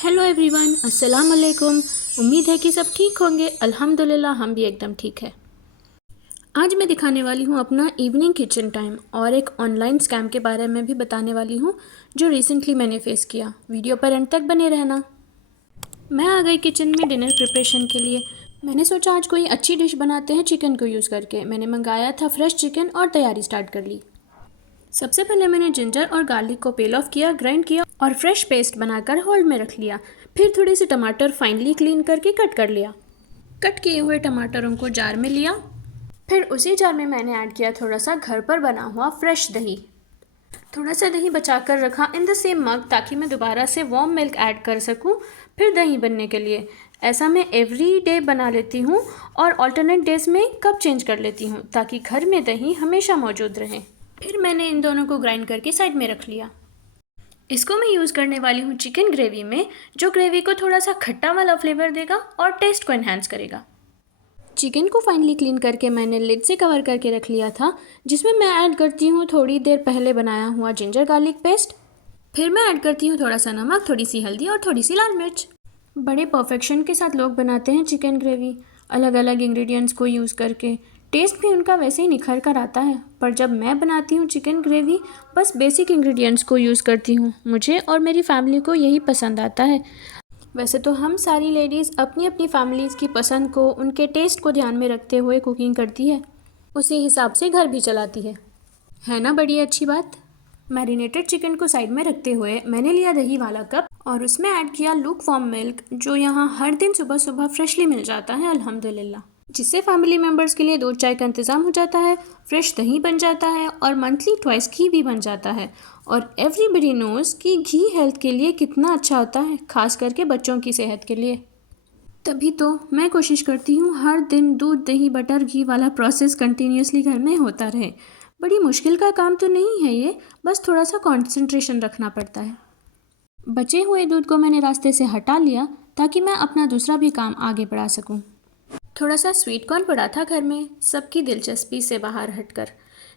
Hello everyone, अस्सलाम वालेकुम। उम्मीद है कि सब ठीक होंगे। अल्हम्दुलिल्लाह हम भी एकदम ठीक है। आज मैं दिखाने वाली हूँ अपना इवनिंग किचन टाइम और एक ऑनलाइन स्कैम के बारे में भी बताने वाली हूँ जो रिसेंटली मैंने फेस किया। वीडियो पर एंड तक बने रहना। मैं आ गई किचन में डिनर प्रिपरेशन के लिए। मैंने सोचा आज कोई अच्छी डिश बनाते हैं चिकन को यूज़ करके। मैंने मंगाया था फ्रेश चिकन और तैयारी स्टार्ट कर ली। सबसे पहले मैंने जिंजर और गार्लिक को पील ऑफ किया, ग्राइंड किया और फ्रेश पेस्ट बनाकर होल्ड में रख लिया। फिर थोड़े से टमाटर फाइनली क्लीन करके कट कर लिया। कट किए हुए टमाटरों को जार में लिया। फिर उसी जार में मैंने ऐड किया थोड़ा सा घर पर बना हुआ फ्रेश दही। थोड़ा सा दही बचाकर रखा इन द सेम मग ताकि मैं दोबारा से वार्म मिल्क ऐड कर सकूं फिर दही बनने के लिए। ऐसा मैं एवरी डे बना लेती हूँ और ऑल्टरनेट डेज में कप चेंज कर लेती हूँ ताकि घर में दही हमेशा मौजूद रहे। फिर मैंने इन दोनों को ग्राइंड करके साइड में रख लिया। इसको मैं यूज़ करने वाली हूँ चिकन ग्रेवी में, जो ग्रेवी को थोड़ा सा खट्टा वाला फ्लेवर देगा और टेस्ट को एनहांस करेगा। चिकन को फाइनली क्लीन करके मैंने लिड से कवर करके रख लिया था, जिसमें मैं ऐड करती हूँ थोड़ी देर पहले बनाया हुआ जिंजर गार्लिक पेस्ट। फिर मैं ऐड करती हूँ थोड़ा सा नमक, थोड़ी सी हल्दी और थोड़ी सी लाल मिर्च। बड़े परफेक्शन के साथ लोग बनाते हैं चिकन ग्रेवी, अलग अलग इंग्रेडिएंट्स को यूज़ करके। टेस्ट भी उनका वैसे ही निखर कर आता है, पर जब मैं बनाती हूँ चिकन ग्रेवी बस बेसिक इंग्रेडिएंट्स को यूज़ करती हूँ। मुझे और मेरी फैमिली को यही पसंद आता है। वैसे तो हम सारी लेडीज़ अपनी अपनी फैमिलीज़ की पसंद को, उनके टेस्ट को ध्यान में रखते हुए कुकिंग करती है, उसी हिसाब से घर भी चलाती है ना। बड़ी अच्छी बात। मैरिनेटेड चिकन को साइड में रखते हुए मैंने लिया दही वाला कप और उसमें ऐड किया लूक वार्म मिल्क, जो यहाँ हर दिन सुबह सुबह फ्रेशली मिल जाता है अल्हम्दुलिल्लाह, जिससे फैमिली मेम्बर्स के लिए 2 चाय का इंतज़ाम हो जाता है, फ्रेश दही बन जाता है और मंथली ट्वाइस घी भी बन जाता है। और एवरीबडी नोज़ कि घी हेल्थ के लिए कितना अच्छा होता है, खास करके बच्चों की सेहत के लिए। तभी तो मैं कोशिश करती हूँ हर दिन दूध दही बटर घी वाला प्रोसेस कंटिन्यूसली घर में होता रहे। बड़ी मुश्किल का काम तो नहीं है ये, बस थोड़ा सा कंसंट्रेशन रखना पड़ता है। बचे हुए दूध को मैंने रास्ते से हटा लिया ताकि मैं अपना दूसरा भी काम आगे बढ़ा सकूं। थोड़ा सा स्वीट कॉर्न पड़ा था घर में, सबकी दिलचस्पी से बाहर हटकर।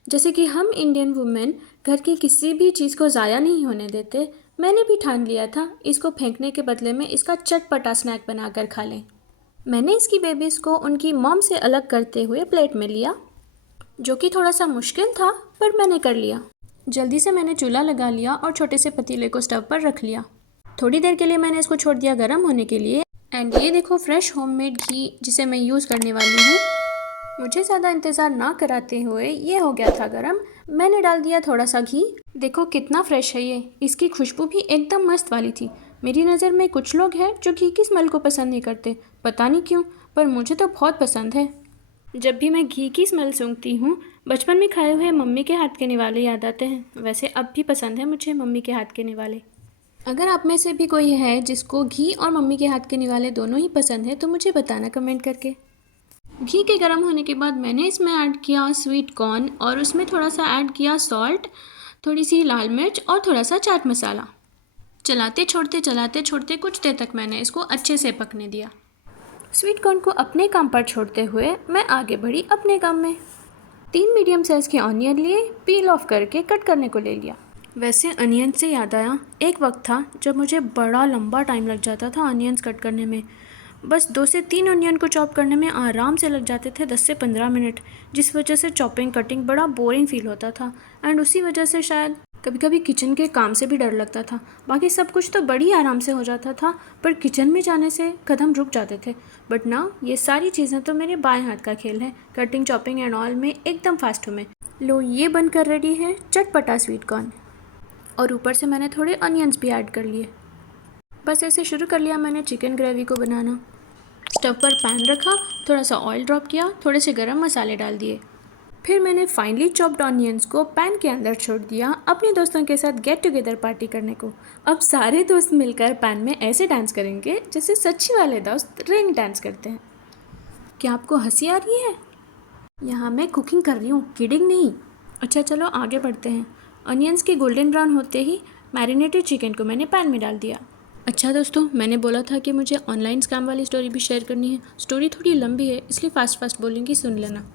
जैसे कि हम इंडियन वुमेन घर की किसी भी चीज़ को ज़ाया नहीं होने देते, मैंने भी ठान लिया था इसको फेंकने के बदले में इसका चटपटा स्नैक बनाकर खा लें। मैंने इसकी बेबीज़ को उनकी मॉम से अलग करते हुए प्लेट में लिया, जो कि थोड़ा सा मुश्किल था पर मैंने कर लिया। जल्दी से मैंने चूल्हा लगा लिया और छोटे से पतीले को स्टव पर रख लिया। थोड़ी देर के लिए मैंने इसको छोड़ दिया गर्म होने के लिए। एंड ये देखो फ्रेश होममेड घी जिसे मैं यूज़ करने वाली हूँ। मुझे ज़्यादा इंतज़ार ना कराते हुए ये हो गया था गर्म। मैंने डाल दिया थोड़ा सा घी। देखो कितना फ्रेश है ये, इसकी खुशबू भी एकदम मस्त वाली थी। मेरी नज़र में कुछ लोग हैं जो घी की स्मेल को पसंद नहीं करते, पता नहीं क्यों, पर मुझे तो बहुत पसंद है। जब भी मैं घी की स्मेल सूंघती हूँ बचपन में खाए हुए मम्मी के हाथ के निवाले याद आते हैं। वैसे अब भी पसंद है मुझे मम्मी के हाथ के निवाले। अगर आप में से भी कोई है जिसको घी और मम्मी के हाथ के निवाले दोनों ही पसंद है तो मुझे बताना कमेंट करके। घी के गर्म होने के बाद मैंने इसमें ऐड किया स्वीट कॉर्न और उसमें थोड़ा सा ऐड किया सॉल्ट, थोड़ी सी लाल मिर्च और थोड़ा सा चाट मसाला। चलाते छोड़ते कुछ देर तक मैंने इसको अच्छे से पकने दिया। स्वीट कॉर्न को अपने काम पर छोड़ते हुए मैं आगे बढ़ी अपने काम में। 3 मीडियम साइज़ के ऑनियन लिए, पील ऑफ करके कट करने को ले लिया। वैसे अनियन से याद आया, एक वक्त था जब मुझे बड़ा लंबा टाइम लग जाता था अनियंस कट करने में। बस 2 से 3 अनियन को चॉप करने में आराम से लग जाते थे 10 से 15 मिनट, जिस वजह से चॉपिंग कटिंग बड़ा बोरिंग फील होता था। एंड उसी वजह से शायद कभी कभी किचन के काम से भी डर लगता था। बाकी सब कुछ तो बड़ी आराम से हो जाता था, पर किचन में जाने से कदम रुक जाते थे। बट ना, ये सारी चीज़ें तो मेरे बाएं हाथ का खेल है। कटिंग चॉपिंग एंड ऑल में एकदम फास्ट हूँ मैं। लो, ये बनकर रेडी है चटपटा स्वीट कॉर्न, और ऊपर से मैंने थोड़े अनियंस भी ऐड कर लिए। बस ऐसे शुरू कर लिया मैंने चिकन ग्रेवी को बनाना। स्टव पर पैन रखा, थोड़ा सा ऑयल ड्रॉप किया, थोड़े से गरम मसाले डाल दिए। फिर मैंने फाइनली चॉप्ड ऑनियंस को पैन के अंदर छोड़ दिया अपने दोस्तों के साथ गेट टुगेदर पार्टी करने को। अब सारे दोस्त मिलकर पैन में ऐसे डांस करेंगे जैसे सच्ची वाले दोस्त रिंग डांस करते हैं। क्या आपको हंसी आ रही है? यहाँ मैं कुकिंग कर रही हूँ, किडिंग नहीं। अच्छा चलो आगे बढ़ते हैं। अनियंस के गोल्डन ब्राउन होते ही मैरिनेटेड चिकन को मैंने पैन में डाल दिया। अच्छा दोस्तों, मैंने बोला था कि मुझे ऑनलाइन स्कैम वाली स्टोरी भी शेयर करनी है। स्टोरी थोड़ी लंबी है इसलिए फास्ट बोलूँगी, सुन लेना।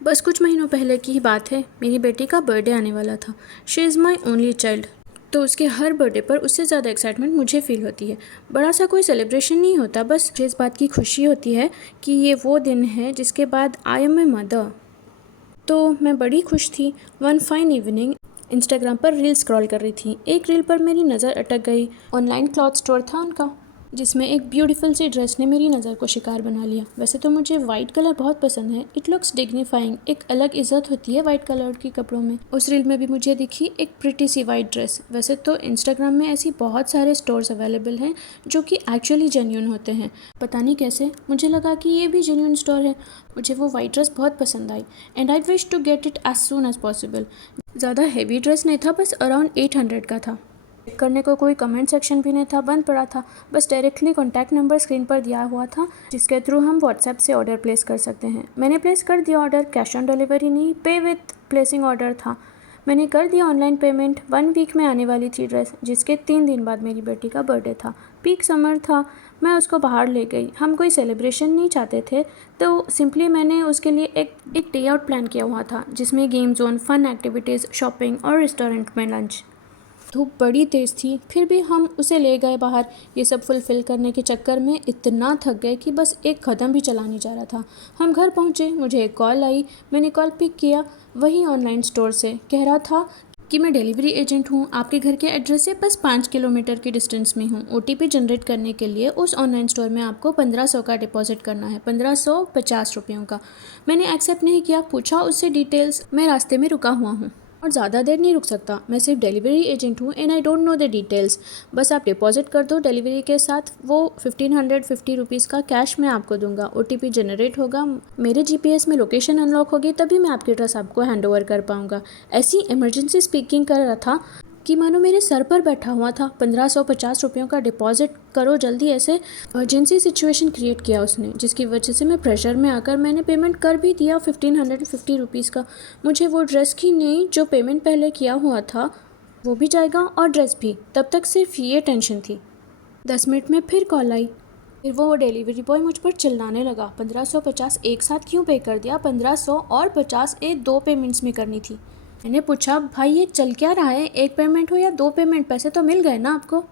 बस कुछ महीनों पहले की ही बात है, मेरी बेटी का बर्थडे आने वाला था। She is my only child. तो उसके हर बर्थडे पर उससे ज़्यादा एक्साइटमेंट मुझे फ़ील होती है। बड़ा सा कोई सेलिब्रेशन नहीं होता, बस मुझे इस बात की खुशी होती है कि ये वो दिन है जिसके बाद आई एम ए मदर। तो मैं बड़ी खुश थी। वन फाइन इवनिंग इंस्टाग्राम पर रील स्क्रॉल कर रही थी। एक रील पर मेरी नज़र अटक गई। ऑनलाइन क्लॉथ स्टोर था उनका, जिसमें एक ब्यूटीफुल सी ड्रेस ने मेरी नज़र को शिकार बना लिया। वैसे तो मुझे वाइट कलर बहुत पसंद है, इट लुक्स डिग्निफाइंग। एक अलग इज्जत होती है वाइट कलर के कपड़ों में। उस रील में भी मुझे दिखी एक प्रिटी सी वाइट ड्रेस। वैसे तो इंस्टाग्राम में ऐसी बहुत सारे स्टोर्स अवेलेबल हैं जो कि एक्चुअली जेन्यून होते हैं। पता नहीं कैसे मुझे लगा कि ये भी जेन्यून स्टोर है। मुझे वो वाइट ड्रेस बहुत पसंद आई and I wish to get it as soon as possible. ज़्यादा हैवी ड्रेस नहीं था, बस अराउंड 800 का था। चेक करने को कोई कमेंट सेक्शन भी नहीं था, बंद पड़ा था। बस डायरेक्टली कॉन्टैक्ट नंबर स्क्रीन पर दिया हुआ था, जिसके थ्रू हम व्हाट्सएप से ऑर्डर प्लेस कर सकते हैं। मैंने प्लेस कर दिया ऑर्डर। कैश ऑन डिलीवरी नहीं, पे विथ प्लेसिंग ऑर्डर था। मैंने कर दिया ऑनलाइन पेमेंट। 1 वीक में आने वाली थी ड्रेस, जिसके 3 दिन बाद मेरी बेटी का बर्थडे था। पीक समर था। मैं उसको बाहर ले गई। हम कोई सेलिब्रेशन नहीं चाहते थे, तो सिंपली मैंने उसके लिए एक डे आउट प्लान किया हुआ था, जिसमें game zone, fun activities, shopping और रेस्टोरेंट में लंच। धूप बड़ी तेज़ थी, फिर भी हम उसे ले गए बाहर। ये सब फुलफ़िल करने के चक्कर में इतना थक गए कि बस एक कदम भी चला नहीं जा रहा था। हम घर पहुँचे, मुझे एक कॉल आई। मैंने कॉल पिक किया। वही ऑनलाइन स्टोर से कह रहा था कि मैं डिलीवरी एजेंट हूँ, आपके घर के एड्रेस से बस 5 किलोमीटर की डिस्टेंस में हूँ। OTP जनरेट करने के लिए उस ऑनलाइन स्टोर में आपको 1500 का डिपॉजिट करना है, 1550 रुपयों का। मैंने एक्सेप्ट नहीं किया। पूछा उससे डिटेल्स। मैं रास्ते में रुका हुआ हूँ और ज़्यादा देर नहीं रुक सकता। मैं सिर्फ डिलीवरी एजेंट हूँ and I don't know the details. बस आप डिपॉजिट कर दो डिलीवरी के साथ। वो 1550 रुपीज़ का कैश मैं आपको दूंगा। OTP जनरेट होगा, मेरे GPS में लोकेशन अनलॉक होगी, तभी मैं आपकी ड्रेस आपको हैंड ओवर कर पाऊँगा। ऐसी इमरजेंसी स्पीकिंग कर रहा था कि मानो मेरे सर पर बैठा हुआ था। 1550 रुपयों का डिपॉजिट करो जल्दी, ऐसे अर्जेंसी सिचुएशन क्रिएट किया उसने, जिसकी वजह से मैं प्रेशर में आकर मैंने पेमेंट कर भी दिया 1550 रुपीज़ का। मुझे वो ड्रेस की नहीं, जो पेमेंट पहले किया हुआ था वो भी जाएगा और ड्रेस भी। तब तक सिर्फ ये टेंशन थी। 10 मिनट में फिर कॉल आई। फिर वो डिलीवरी बॉय मुझ पर चिल्लाने लगा, 1550 एक साथ क्यों पे कर दिया? 1500 और 50 दो पेमेंट्स में करनी थी। मैंने पूछा, भाई ये चल क्या रहा है? एक पेमेंट हो या 2 पेमेंट, पैसे तो मिल गए ना आपको?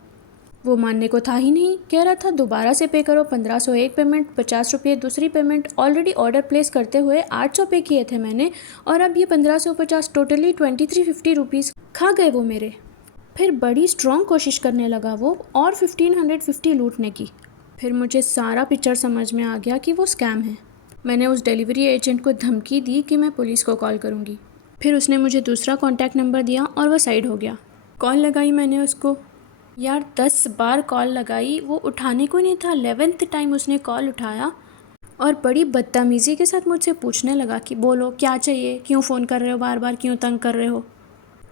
वो मानने को था ही नहीं। कह रहा था दोबारा से पे करो। 1500 एक पेमेंट, 50 रुपये दूसरी पेमेंट। ऑलरेडी ऑर्डर प्लेस करते हुए 800 पे किए थे मैंने, और अब ये 1550, टोटली 2350 रुपीज़ खा गए वो मेरे। फिर बड़ी स्ट्रॉन्ग कोशिश करने लगा वो और 1550 लूटने की। फिर मुझे सारा पिक्चर समझ में आ गया कि वो स्कैम है। मैंने उस डिलीवरी एजेंट को धमकी दी कि मैं पुलिस को कॉल करूँगी। फिर उसने मुझे दूसरा कॉन्टैक्ट नंबर दिया और वो साइड हो गया। कॉल लगाई मैंने उसको। यार 10 बार कॉल लगाई, वो उठाने को नहीं था। 11th टाइम उसने कॉल उठाया और बड़ी बदतमीज़ी के साथ मुझसे पूछने लगा कि बोलो क्या चाहिए, क्यों फ़ोन कर रहे हो बार बार, क्यों तंग कर रहे हो।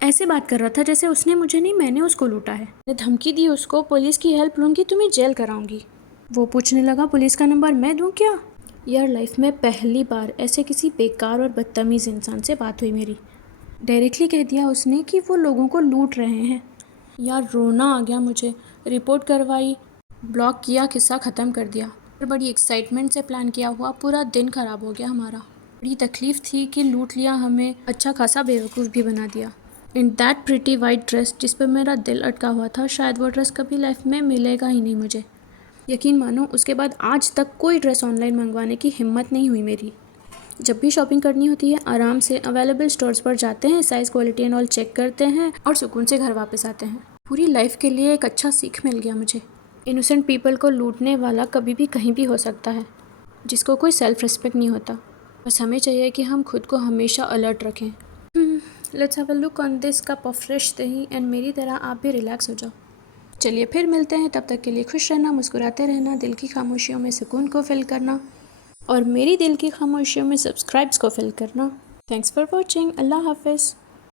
ऐसे बात कर रहा था जैसे उसने मुझे नहीं, मैंने उसको लूटा है। मैंने धमकी दी उसको, पुलिस की हेल्प लूँगी, तुम्हें जेल कराऊँगी। वो पूछने लगा, पुलिस का नंबर मैं दूँ क्या? यार लाइफ में पहली बार ऐसे किसी बेकार और बदतमीज़ इंसान से बात हुई मेरी। डायरेक्टली कह दिया उसने कि वो लोगों को लूट रहे हैं। यार रोना आ गया मुझे। रिपोर्ट करवाई, ब्लॉक किया, किस्सा ख़त्म कर दिया। फिर बड़ी एक्साइटमेंट से प्लान किया हुआ पूरा दिन ख़राब हो गया हमारा। बड़ी तकलीफ़ थी कि लूट लिया हमें, अच्छा खासा बेवकूफ़ भी बना दिया। In that pretty white dress जिस पर मेरा दिल अटका हुआ था, शायद वो ड्रेस कभी लाइफ में मिलेगा ही नहीं मुझे। यकीन मानो उसके बाद आज तक कोई ड्रेस ऑनलाइन मंगवाने की हिम्मत नहीं हुई मेरी। जब भी शॉपिंग करनी होती है आराम से अवेलेबल स्टोर्स पर जाते हैं, size, quality and all check करते हैं और सुकून से घर वापस आते हैं। पूरी लाइफ के लिए एक अच्छा सीख मिल गया मुझे। इनोसेंट पीपल को लूटने वाला कभी भी कहीं भी हो सकता है, जिसको कोई सेल्फ रिस्पेक्ट नहीं होता। बस हमें चाहिए कि हम खुद को हमेशा अलर्ट रखें। Let's have a look on this cup of fresh दही एंड मेरी तरह आप भी रिलैक्स हो जाओ। चलिए फिर मिलते हैं, तब तक के लिए खुश रहना, मुस्कुराते रहना, दिल की खामोशियों में सुकून को फिल करना और मेरी दिल की खामोशियों में सब्सक्राइब्स को फिल करना। Thanks for watching. अल्लाह हाफिज़।